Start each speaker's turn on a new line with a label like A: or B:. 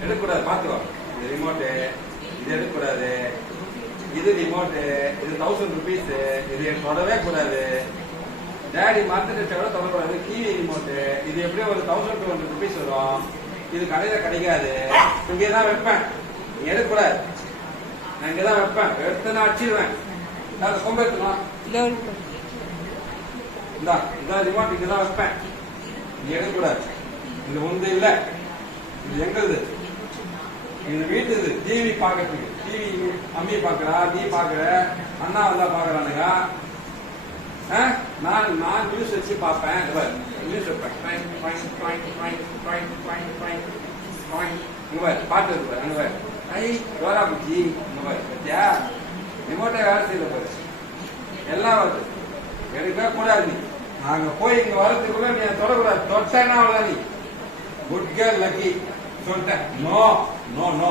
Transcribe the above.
A: எடுக்கக்கூடாது பார்த்துக்கோ இது ரிமோட்டு இது எடுக்கக்கூடாது இது ரிமோட்டு இது தௌசண்ட் ருபீஸ் இது தொடவே கூடாது. டேடி மறந்துட்டு கூட தொடக்கூடாது. டிவி ரிமோட்டு இது எப்படியும் ஒரு தௌசண்ட் டூ ஹண்ட்ரட் ருபீஸ் வரும். இது கடையில கிடைக்காது. இங்கே தான் வைப்பேன். நீ எடுக்கக்கூடாது நான் இங்கே தான் வைப்பேன். எடுத்து நான் அடிச்சிடுவேன் நான் கொம்பு எடுத்துக்கலாம் இந்தா இந்தா ரிமோட் இங்கே தான் வைப்பேன். நீ எடுக்கக்கூடாது இது உந்து இல்ல. இது எங்களுது. இது வீட்டுது. டிவி பாக்கிறதுக்கு டிவி அம்மி பாக்குறா நீ பாக்குற அண்ணா வந்தா பாக்குறானுங்க? நான் நான் நியூஸ் வச்சு பார்ப்பேன். நியூஸ் வைப்பேன் பாட்டு இருக்கு பாரு, அங்க பாரு. ஐ டோரா புஜி இங்க பாரு. பத்தியா? ரிமோட்டை வேலை செய்யல பாரு. எல்லாம் வருது. எடுக்கவே கூடாது நீ. நாங்க போய் இங்க வரதுக்குள்ள நீ தொடக்கூடாது. தொட்டேன்னா அவ்வளவுதான் நீ. குட் கேர்ள் லக்கி சொல்லிட்டேன் நோ நோ நோ